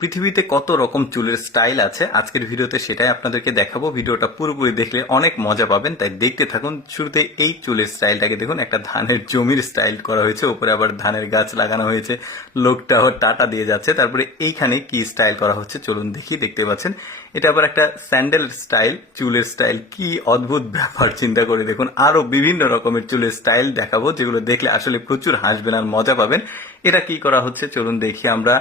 পৃথিবীতে কত রকম চুলের স্টাইল আছে আজকের ভিডিওতে সেটাই আপনাদেরকে দেখাবো। ভিডিওটা পুরোপুরি দেখলে অনেক মজা পাবেন, তাই দেখতে থাকুন। শুরুতে এই চুলের স্টাইলটাকে দেখুন, একটা ধানের জমির স্টাইল করা হয়েছে, উপরে আবার ধানের গাছ লাগানো হয়েছে, লোকটাও টাটা দিয়ে যাচ্ছে। তারপরে এইখানে কি স্টাইল করা হচ্ছে চলুন দেখি। দেখতে পাচ্ছেন এটা আবার একটা স্যান্ডেল স্টাইল, চুলের স্টাইল। কি অদ্ভুত ব্যাপার, চিন্তা করে দেখুন। আরো বিভিন্ন রকমের চুলের স্টাইল দেখাবো যেগুলো দেখলে আসলে প্রচুর হাসবেন আর মজা পাবেন। এটা কি করা হচ্ছে চলুন দেখি আমরা।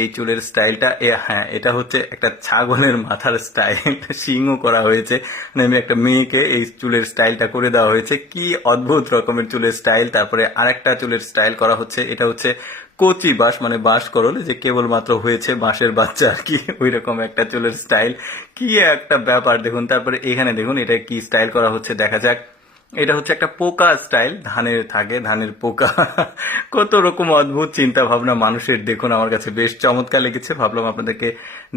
এই চুলের স্টাইলটা হ্যাঁ, এটা হচ্ছে একটা ছাগলের মাথার স্টাইল, শিংও করা হয়েছে। মানে একটা মেয়েকে এই চুলের স্টাইলটা করে দেওয়া হয়েছে। কি অদ্ভুত রকমের চুলের স্টাইল। তারপরে আরেকটা চুলের স্টাইল করা হচ্ছে, এটা হচ্ছে কচি বাঁশ, মানে বাঁশ করলে যে কেবলমাত্র হয়েছে বাঁশের বাচ্চা আর কি, ওই রকম একটা চুলের স্টাইল। কি একটা ব্যাপার দেখুন। তারপরে এখানে দেখুন এটা কি স্টাইল করা হচ্ছে দেখা যাক। এটা হচ্ছে একটা পোকা স্টাইল, ধানের থাকে, ধানের পোকা। কত রকম অদ্ভুত চিন্তা ভাবনা মানুষের, দেখুন আমার কাছে বেশ চমৎকার লেগেছে, ভাবলাম আপনাদেরকে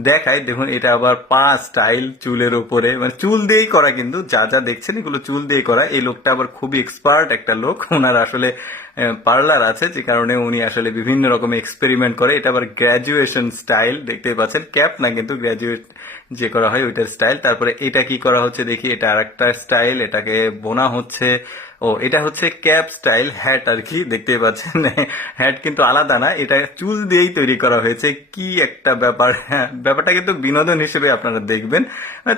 দেখাই। দেখুন এটা আবার পা স্টাইল চুলের উপরে, মানে চুল দিয়েই করা, কিন্তু যা যা দেখছেন এগুলো চুল দিয়ে করা। এই লোকটা আবার খুবই এক্সপার্ট একটা লোক, ওনার আসলে পার্লার আছে, যে কারণে উনি আসলে বিভিন্ন রকম এক্সপেরিমেন্ট করে। এটা আবার গ্র্যাজুয়েশন স্টাইল, দেখতে পাচ্ছেন, ক্যাপ না কিন্তু গ্র্যাজুয়েট যে করা হয় ওইটার স্টাইল। তারপরে এটা কি করা হচ্ছে দেখি, এটা আরেকটা স্টাইল, এটাকে বোনা হচ্ছে। ও এটা হচ্ছে ক্যাপ স্টাইল, হ্যাট আর কি, দেখতে পাচ্ছেন। হ্যাট কিন্তু আলাদা না, এটা চুল দিয়েই তৈরি করা হয়েছে। কি একটা ব্যাপার। হ্যাঁ, ব্যাপারটা কিন্তু বিনোদন হিসেবে আপনারা দেখবেন,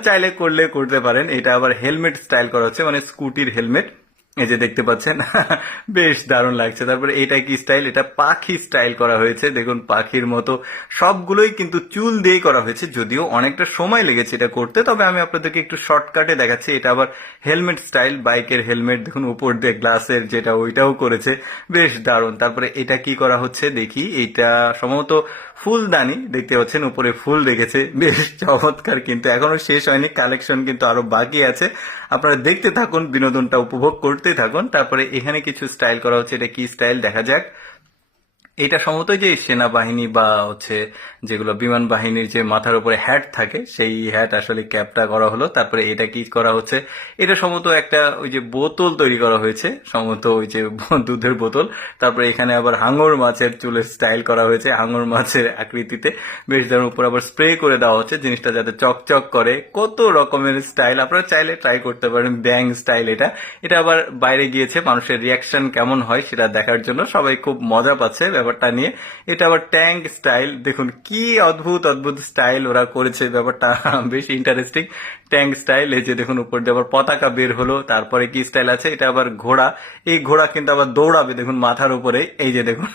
চাইলে করলে করতে পারেন। এটা আবার হেলমেট স্টাইল করা হচ্ছে, মানে স্কুটির হেলমেট, এই যে দেখতে পাচ্ছেন। বেশ দারুণ লাগছে। তারপরে এটা কি স্টাইল, এটা পাখি স্টাইল করা হয়েছে, দেখুন পাখির মতো। সবগুলোই কিন্তু চুল দিয়ে করা হয়েছে, যদিও অনেকটা সময় লেগেছে এটা করতে, তবে আমি আপনাদেরকে একটু শর্টকাটে দেখাচ্ছি। এটা আবার হেলমেট স্টাইল, বাইকের হেলমেট, দেখুন উপর দিয়ে গ্লাসের যেটা, ওইটাও করেছে, বেশ দারুণ। তারপরে এটা কি করা হচ্ছে দেখি, এটা সম্ভবত ফুলদানি, দেখতে পাচ্ছেন উপরে ফুল রেখেছে, বেশ চমৎকার। কিন্তু এখনো শেষ হয়নি, কালেকশন কিন্তু আরো বাকি আছে, আপনারা দেখতে থাকুন, বিনোদনটা উপভোগ করতে থাকুন। তারপরে এখানে কিছু স্টাইল করা হচ্ছে, এটা কি স্টাইল দেখা যাক। এটা সম্ভবত যে সেনাবাহিনী বা হচ্ছে যেগুলো বিমান বাহিনীর যে মাথার উপরে হ্যাট থাকে, সেই হ্যাট আসলে ক্যাপটা করা হলো। তারপরে এটা কি করা হচ্ছে, এটা সম্ভবত একটা ওই যে বোতল তৈরি করা হয়েছে, সম্ভবত ওই যে দুধের বোতল। তারপরে এখানে আবার হাঙর মাছের চুলের স্টাইল করা হয়েছে, হাঙর মাছের আকৃতিতে, বেশ দারুণ। উপর আবার স্প্রে করে দেওয়া হচ্ছে জিনিসটা যাতে চকচক করে। কত রকমের স্টাইল, আপনারা চাইলে ট্রাই করতে পারেন। ব্যাং স্টাইল এটা। এটা আবার বাইরে গিয়েছে, মানুষের রিয়াকশন কেমন হয় সেটা দেখার জন্য, সবাই খুব মজা পাচ্ছে ব্যাপারটা নিয়ে। এটা আবার ট্যাঙ্ক স্টাইল, দেখুন কি অদ্ভুত অদ্ভুত স্টাইল ওরা করেছে, ব্যাপারটা বেশ ইন্টারেস্টিং। ট্যাঙ্ক স্টাইল, এই যে দেখুন উপর দিয়ে আবার পতাকা বের হলো। তারপরে কি স্টাইল আছে, এটা আবার ঘোড়া। এই ঘোড়া কিন্তু আবার দৌড়াবে, দেখুন মাথার উপরে, এই যে দেখুন।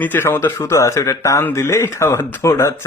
নিচে সমস্ত সুতো আছে, ওটা টান দিলে এটা আবার দৌড়াচ্ছে।